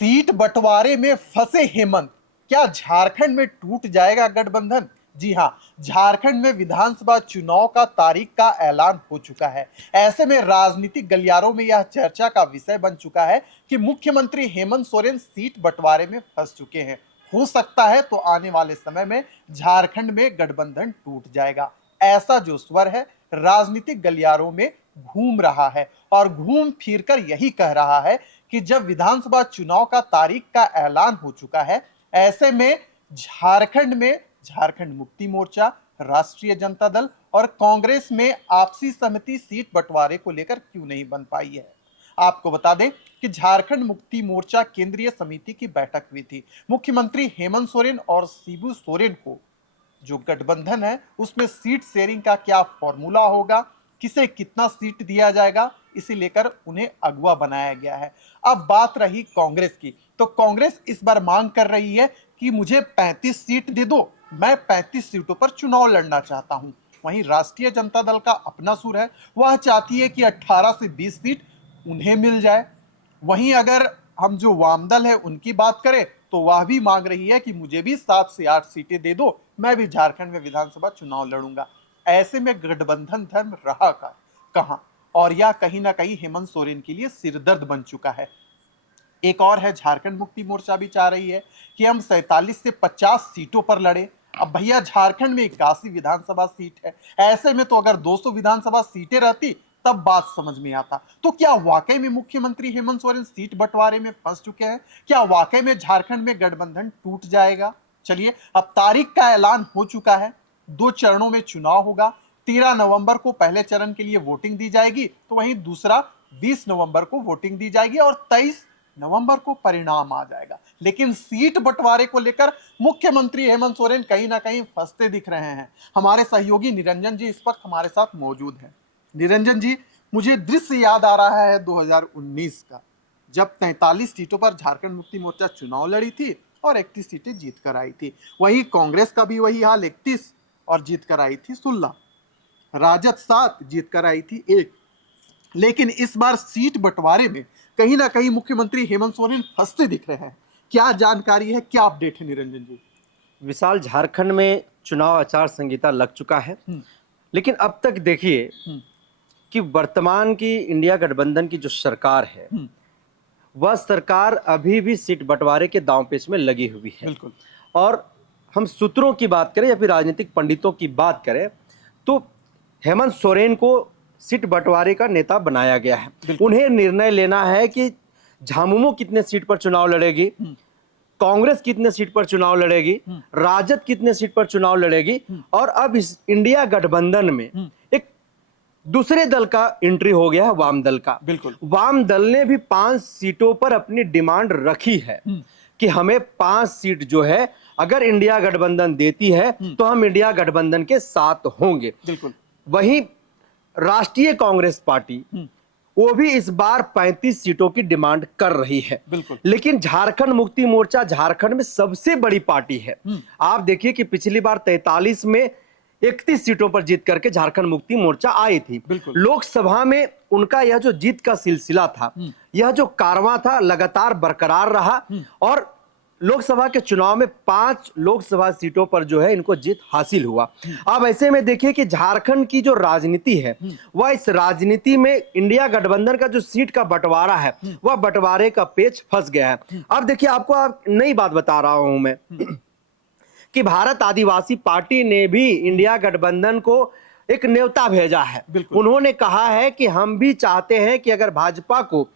Seat बंटवारे में फंसे हेमंत, क्या झारखंड में टूट जाएगा गठबंधन? जी हां, झारखंड में विधानसभा चुनाव का तारीख का ऐलान हो चुका है। ऐसे में राजनीतिक गलियारों में यह चर्चा का विषय बन चुका है कि मुख्यमंत्री हेमंत सोरेन सीट बंटवारे में फंस चुके हैं। हो सकता है तो आने वाले समय में झारखंड में गठबंधन टूट जाएगा, ऐसा जो स्वर है राजनीतिक गलियारों में घूम रहा है और घूम फिर कर यही कह रहा है कि जब विधानसभा चुनाव का तारीख का ऐलान हो चुका है, ऐसे में झारखंड में झारखंड मुक्ति मोर्चा, राष्ट्रीय जनता दल और कांग्रेस में आपसी सहमति सीट बंटवारे को लेकर क्यों नहीं बन पाई है। आपको बता दें कि झारखंड मुक्ति मोर्चा केंद्रीय समिति की बैठक हुई थी। मुख्यमंत्री हेमंत सोरेन और शिबू सोरेन को जो गठबंधन है उसमें सीट शेयरिंग का क्या फॉर्मूला होगा, किसे कितना सीट दिया जाएगा, इसे लेकर उन्हें अगुवा बनाया गया है। अब बात रही कांग्रेस की, तो कांग्रेस इस बार मांग कर रही है कि मुझे 35 सीट दे दो, मैं 35 सीटों पर चुनाव लड़ना चाहता हूं। वहीं राष्ट्रीय जनता दल का अपना सुर है, वह चाहती है कि 18 से 20 सीट उन्हें मिल जाए। वहीं अगर हम जो वामदल है उनकी बात करें तो वह भी मांग रही है कि मुझे भी 7 से 8 सीटें दे दो, मैं भी झारखंड में विधानसभा चुनाव लड़ूंगा। ऐसे में गठबंधन धर्म रहा कहां, और यह कहीं ना कहीं हेमंत सोरेन के लिए सिरदर्द बन चुका है। एक और है, झारखंड मुक्ति मोर्चा भी चाह रही है कि हम 47 से 50 सीटों पर लड़े। अब भैया झारखंड में 81 विधानसभा सीट है, ऐसे में तो अगर 200 विधानसभा सीटें रहती तब बात समझ में आता। तो क्या वाकई में मुख्यमंत्री हेमंत सोरेन सीट बंटवारे में फंस चुके हैं? क्या वाकई में झारखंड में गठबंधन टूट जाएगा? चलिए, अब तारीख का ऐलान हो चुका है, 2 चरणों में चुनाव होगा। 13 नवंबर को पहले चरण के लिए वोटिंग दी जाएगी, तो वहीं दूसरा 20 नवंबर को वोटिंग दी जाएगी और 23 नवंबर को परिणाम आ जाएगा। लेकिन सीट बंटवारे को लेकर मुख्यमंत्री हेमंत सोरेन कहीं ना कहीं फंसते दिख रहे हैं। हमारे सहयोगी निरंजन जी इस वक्त हमारे साथ मौजूद हैं। निरंजन जी, मुझे दृश्य याद आ रहा है 2019 का, जब 43 सीटों पर झारखंड मुक्ति मोर्चा चुनाव लड़ी थी और 31 सीटें जीत कर आई थी। वही कांग्रेस का भी वही हाल, 31 और जीत कर आई थी 16, राजद 7 जीत कर आई थी 1। लेकिन इस बार सीट बंटवारे में कहीं ना कहीं मुख्यमंत्री हेमंत सोरेन फंसते दिख रहे हैं। क्या जानकारी है, क्या अपडेट है निरंजन जी? विशाल, झारखंड में चुनाव आचार संहिता लग चुका है, लेकिन अब तक देखिए कि वर्तमान की इंडिया गठबंधन की जो सरकार है वह सरकार अभी भी सीट बंटवारे के दांवपेच में लगी हुई है। बिल्कुल। और हम सूत्रों की बात करें या फिर राजनीतिक पंडितों की बात करें तो हेमंत सोरेन को सीट बंटवारे का नेता बनाया गया है। उन्हें निर्णय लेना है कि झामुमो कितने सीट पर चुनाव लड़ेगी, कांग्रेस कितने सीट पर चुनाव लड़ेगी, राजद कितने सीट पर चुनाव लड़ेगी। और अब इस इंडिया गठबंधन में एक दूसरे दल का एंट्री हो गया है, वाम दल का। बिल्कुल। वाम दल ने भी 5 सीटों पर अपनी डिमांड रखी है कि हमें 5 सीट जो है अगर इंडिया गठबंधन देती है तो हम इंडिया गठबंधन के साथ होंगे। बिल्कुल। वहीं राष्ट्रीय कांग्रेस पार्टी वो भी इस बार 35 सीटों की डिमांड कर रही है। बिल्कुल। लेकिन झारखंड मुक्ति मोर्चा झारखंड में सबसे बड़ी पार्टी है। आप देखिए कि पिछली बार 43 में 31 सीटों पर जीत करके झारखंड मुक्ति मोर्चा आई थी। लोकसभा में उनका यह जो जीत का सिलसिला था, यह जो कारवां था, लगातार बरकरार रहा और लोकसभा के चुनाव में 5 लोकसभा सीटों पर जो है इनको जीत हासिल हुआ। अब ऐसे में देखिए कि झारखंड की जो राजनीति है वह इस राजनीति में इंडिया गठबंधन का जो सीट का बंटवारा है वह बंटवारे का पेच फंस गया है। अब देखिए, आपको नई बात बता रहा हूं मैं कि भारत आदिवासी पार्टी ने भी इंडिया गठबंधन को एक न्योता भेजा है। उन्होंने कहा है कि हम भी चाहते हैं कि अगर भाजपा को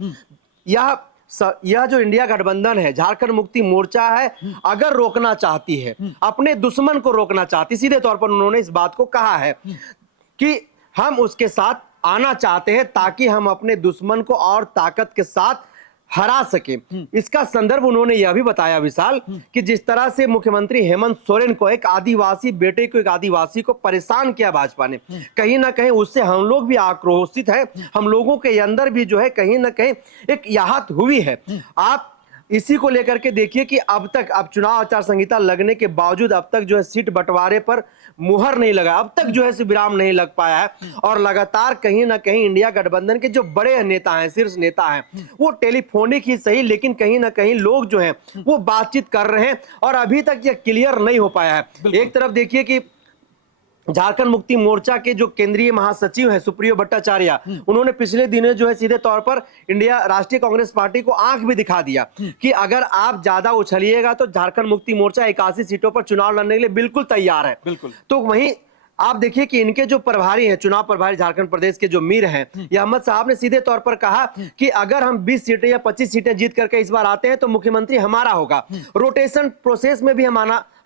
यह जो इंडिया गठबंधन है, झारखंड मुक्ति मोर्चा है, अगर रोकना चाहती है, अपने दुश्मन को रोकना चाहती, सीधे तौर पर उन्होंने इस बात को कहा है कि हम उसके साथ आना चाहते हैं ताकि हम अपने दुश्मन को और ताकत के साथ हरा सके। इसका संदर्भ उन्होंने यह भी बताया विशाल कि जिस तरह से मुख्यमंत्री हेमंत सोरेन को, एक आदिवासी बेटे को, एक आदिवासी को परेशान किया भाजपा ने, कहीं ना कहीं उससे हम लोग भी आक्रोशित हैं। हम लोगों के अंदर भी जो है कहीं ना कहीं एक याहत हुई है। आप इसी को लेकर के देखिए कि अब तक, अब चुनाव आचार संहिता लगने के बावजूद अब तक जो है सीट बंटवारे पर मुहर नहीं लगा, अब तक जो है विराम नहीं लग पाया है। और लगातार कहीं ना कहीं इंडिया गठबंधन के जो बड़े नेता हैं, शीर्ष नेता हैं, वो टेलीफोनिक ही सही लेकिन कहीं ना कहीं लोग जो हैं वो बातचीत कर रहे हैं और अभी तक ये क्लियर नहीं हो पाया है। एक तरफ देखिए कि झारखंड मुक्ति मोर्चा के जो केंद्रीय महासचिव हैं सुप्रियो भट्टाचार्य, उन्होंने पिछले दिनों जो है सीधे तौर पर इंडिया राष्ट्रीय कांग्रेस पार्टी को आंख भी दिखा दिया कि अगर आप ज्यादा उछलिएगा तो झारखंड मुक्ति मोर्चा 81 सीटों पर चुनाव लड़ने के लिए बिल्कुल तैयार है। बिल्कुल। तो वहीं आप देखिए कि इनके जो प्रभारी हैं, चुनाव प्रभारी झारखंड प्रदेश के जो मीर हैं, ये अहमद साहब ने सीधे तौर पर कहा कि अगर हम 20 सीटें या 25 सीटें जीत करके इस बार आते हैं तो मुख्यमंत्री हमारा होगा। रोटेशन प्रोसेस में भी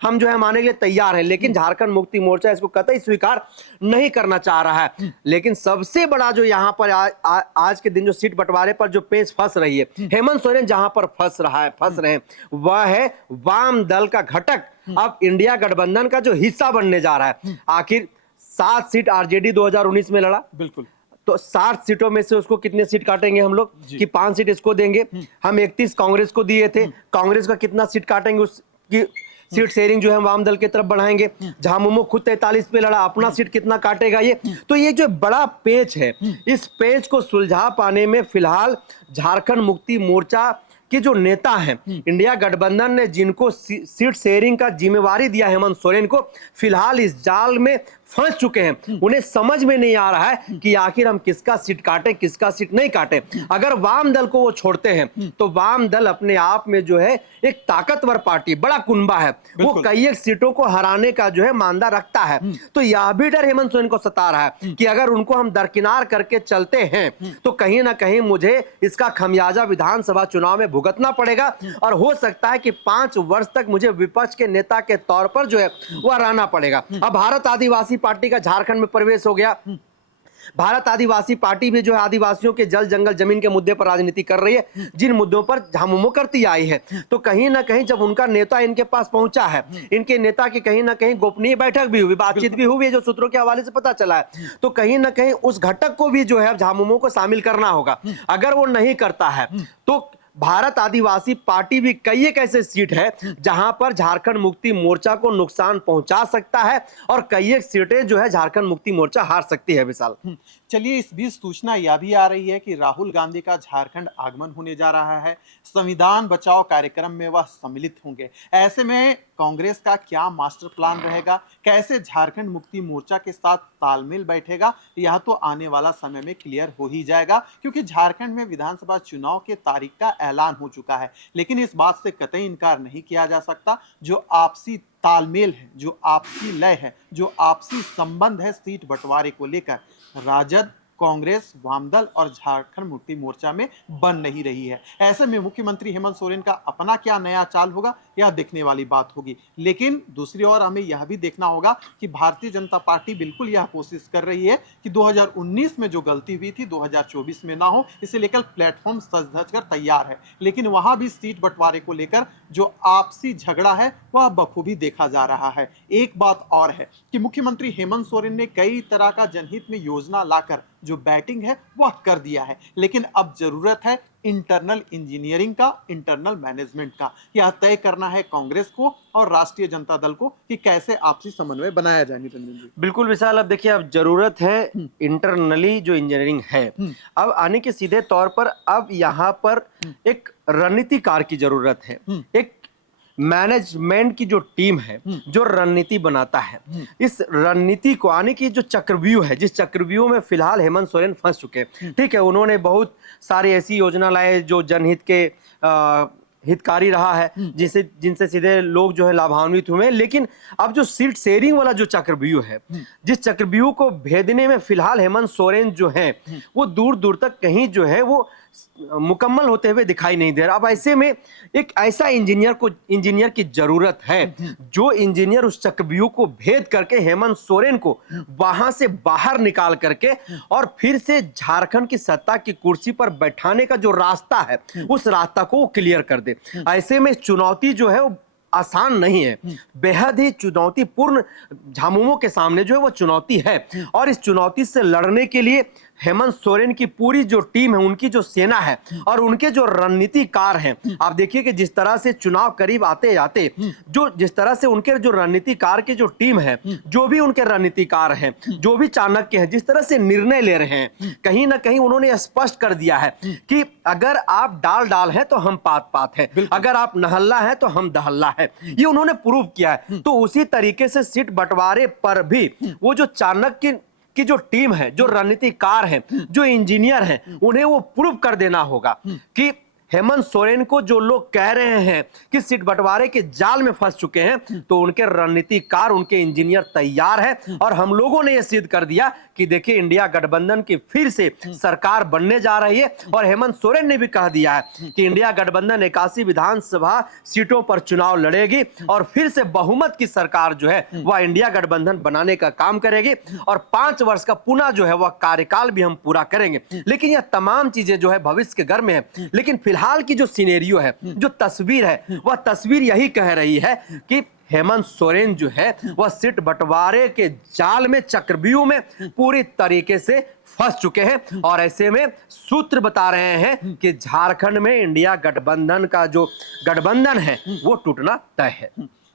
हम जो है मानने के लिए तैयार हैं, लेकिन झारखंड मुक्ति मोर्चा इसको कतई स्वीकार नहीं करना चाह रहा है। लेकिन सबसे बड़ा जो यहाँ पर आज के दिन जो सीट बंटवारे पर जो पेच फंस रही है, हेमंत सोरेन जहां पर फंस रहे हैं वह है वाम दल का घटक अब इंडिया गठबंधन का जो हिस्सा बनने जा रहा है। आखिर 7 सीट आरजेडी 2019 में लड़ा, बिल्कुल, तो 60 सीटों में से उसको कितने सीट काटेंगे हम लोग कि 5 सीट इसको देंगे। हम 31 कांग्रेस को दिए थे, कांग्रेस का कितना सीट काटेंगे, उसकी सीट शेयरिंग जो है वाम दल की तरफ बढ़ाएंगे। झामुमो खुद 43 पे लड़ा, अपना सीट कितना काटेगा ये। तो ये जो बड़ा पेच है, इस पेच को सुलझा पाने में फिलहाल झारखंड मुक्ति मोर्चा कि जो नेता हैं, इंडिया गठबंधन ने जिनको सीट शेयरिंग का जिम्मेवारी दिया हेमंत सोरेन को, फिलहाल इस जाल में फंस चुके हैं। उन्हें समझ में नहीं आ रहा है कि आखिर हम किसका सीट काटें, किसका सीट नहीं काटें। अगर वाम दल को वो छोड़ते हैं तो वाम दल अपने आप में जो है एक ताकतवर पार्टी, बड़ा कुनबा है, वो कई एक सीटों को हराने का जो है मानदा रखता है। तो यह भी डर हेमंत सोरेन को सता रहा है कि अगर उनको हम दरकिनार करके चलते हैं तो कहीं ना कहीं मुझे इसका खमियाजा विधानसभा चुनाव में भुगतना पड़ेगा और हो सकता है कि 5 वर्ष तक मुझे विपक्ष के नेता के तौर पर जो है वह रहना पड़ेगा। अब भारत आदिवासी पार्टी का झारखंड में प्रवेश हो गया। भारत आदिवासी पार्टी भी जो है आदिवासियों के जल जंगल जमीन के मुद्दे पर राजनीति कर रही है, जिन मुद्दों पर झामुमो करती आई है। तो कहीं ना कहीं जब उनका नेता इनके पास पहुंचा है, इनके नेता की कहीं ना कहीं गोपनीय बैठक भी हुई, बातचीत भी हुई है, जो सूत्रों के हवाले से पता चला है। तो कहीं ना कहीं उस घटक को भी जो है झामुमो को शामिल करना होगा। अगर वो नहीं करता है तो भारत आदिवासी पार्टी भी कई एक ऐसे सीट है जहां पर झारखंड मुक्ति मोर्चा को नुकसान पहुंचा सकता है और कई एक सीटें जो है झारखंड मुक्ति मोर्चा हार सकती है। विशाल, चलिए, इस बीच सूचना यह भी आ रही है कि राहुल गांधी का झारखंड आगमन होने जा रहा है। संविधान बचाओ कार्यक्रम में वह सम्मिलित होंगे। ऐसे में कांग्रेस का क्या मास्टर प्लान रहेगा, कैसे झारखंड मुक्ति मोर्चा के साथ तालमेल बैठेगा, यह तो आने वाला समय में क्लियर हो ही जाएगा, क्योंकि झारखंड में विधानसभा चुनाव के तारीख का ऐलान हो चुका है। लेकिन इस बात से कतई इनकार नहीं किया जा सकता, जो आपसी तालमेल है, जो आपसी लय है, जो आपसी संबंध है सीट बंटवारे को लेकर, राजद, कांग्रेस, वामदल और झारखंड मुक्ति मोर्चा में बन नहीं रही है। ऐसे में मुख्यमंत्री हेमंत सोरेन का अपना क्या नया चाल होगा, यह देखने वाली बात होगी। लेकिन दूसरी ओर हमें यह भी देखना होगा कि भारतीय जनता पार्टी बिल्कुल यह कोशिश कर रही है कि 2019 में जो गलती हुई थी 2024 में ना हो, इसे लेकर प्लेटफॉर्म सज धज कर तैयार है। लेकिन वहां भी सीट बंटवारे को लेकर जो आपसी झगड़ा है वह बखूबी देखा जा रहा है। एक बात और है कि मुख्यमंत्री हेमंत सोरेन ने कई तरह का जनहित में योजना लाकर जो बैटिंग है वह कर दिया है, लेकिन अब जरूरत है इंटरनल इंजीनियरिंग का, इंटरनल मैनेजमेंट का। यह तय करना है कांग्रेस को और राष्ट्रीय जनता दल को कि कैसे आपसी समन्वय बनाया जाए। निरंजन जी, बिल्कुल विशाल, अब देखिए, अब जरूरत है इंटरनली जो इंजीनियरिंग है अब आने के सीधे तौर पर अब यहाँ पर एक रणनीतिकार की जरूरत है, एक मैनेजमेंट की जो टीम है जो रणनीति बनाता है। इस रणनीति को आने की जो चक्रव्यूह है, जिस चक्रव्यूह में फिलहाल हेमंत सोरेन फंस चुके हैं, ठीक है, उन्होंने बहुत सारी ऐसी योजना लाए जो जनहित के हितकारी रहा है, जिनसे सीधे लोग जो है लाभान्वित हुए। लेकिन अब जो सीट शेयरिंग वाला जो चक्रव्यूह है, जिस चक्रव्यूह को भेदने में फिलहाल हेमंत सोरेन जो है वो दूर दूर तक कहीं जो है वो मुकम्मल होते हुए दिखाई नहीं दे रहा। अब ऐसे में एक ऐसा इंजीनियर की जरूरत है जो इंजीनियर उस चक्रव्यूह को भेद करके हेमंत सोरेन को वहां से बाहर निकाल करके और फिर से झारखंड की सत्ता की कुर्सी पर बैठाने का जो रास्ता है उस रास्ता को वो क्लियर कर दे। ऐसे में चुनौती जो है वो आसान नहीं है, बेहद ही चुनौतीपूर्ण झामुमो के सामने जो है वो चुनौती है। और इस चुनौती से लड़ने के लिए हेमंत सोरेन की पूरी जो टीम है, उनकी जो सेना है और उनके जो रणनीतिकार हैं, आप देखिए कि जिस तरह से चुनाव करीब आते जाते जो जिस तरह से उनके जो रणनीतिकार की जो टीम है, जो भी उनके रणनीतिकार हैं, जो भी चाणक्य हैं, जिस तरह से निर्णय ले रहे हैं, कहीं ना कहीं उन्होंने स्पष्ट कर दिया है कि अगर आप डाल डाल हैं तो हम पात पात हैं, अगर आप नहल्ला हैं तो हम दहल्ला है। ये उन्होंने प्रूव किया है। तो उसी तरीके से सीट बंटवारे पर भी वो जो चाणक्य की जो टीम है, जो रणनीतिकार हैं, जो इंजीनियर हैं, उन्हें वो प्रूव कर देना होगा कि हेमंत सोरेन को जो लोग कह रहे हैं कि सीट बंटवारे के जाल में फंस चुके हैं, तो उनके रणनीतिकार, उनके इंजीनियर तैयार है। और हम लोगों ने यह सिद्ध कर दिया कि देखिए इंडिया गठबंधन की फिर से सरकार बनने जा रही है। और हेमंत सोरेन ने भी कह दिया है कि इंडिया गठबंधन 81 विधानसभा सीटों पर चुनाव लड़ेगी और फिर से बहुमत की सरकार जो है वह इंडिया गठबंधन बनाने का काम करेगी और 5 वर्ष का पुनः जो है वह कार्यकाल भी हम पूरा करेंगे। लेकिन यह तमाम चीजें जो है भविष्य के घर में है। लेकिन फिलहाल की जो सिनेरियो है, जो तस्वीर है, वह तस्वीर यही कह रही है कि हेमंत सोरेन जो है वह सीट बंटवारे के जाल में, चक्रव्यूह में पूरी तरीके से फंस चुके हैं। और ऐसे में सूत्र बता रहे हैं कि झारखंड में इंडिया गठबंधन का जो गठबंधन है वो टूटना तय है।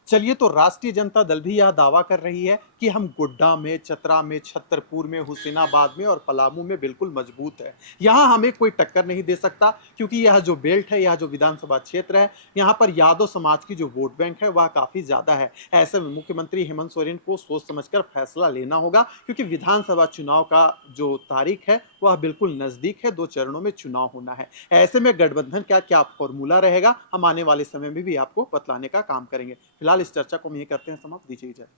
चलिए, तो राष्ट्रीय जनता दल भी यह दावा कर रही है कि हम गोड्डा में, चतरा में, छतरपुर में, हुसैनाबाद में और पलामू में बिल्कुल मजबूत है। यहाँ हमें कोई टक्कर नहीं दे सकता, क्योंकि यह जो बेल्ट है, यह जो विधानसभा क्षेत्र है, यहाँ पर यादव समाज की जो वोट बैंक है वह काफी ज्यादा है। ऐसे में मुख्यमंत्री हेमंत सोरेन को सोच समझकर फैसला लेना होगा, क्योंकि विधानसभा चुनाव का जो तारीख है वह बिल्कुल नजदीक है। 2 चरणों में चुनाव होना है। ऐसे में गठबंधन का क्या फॉर्मूला रहेगा, हम आने वाले समय में भी आपको बतलाने का काम करेंगे। फिलहाल इस चर्चा को हम यही करते हैं समाप्त। दीजिए इजाजत।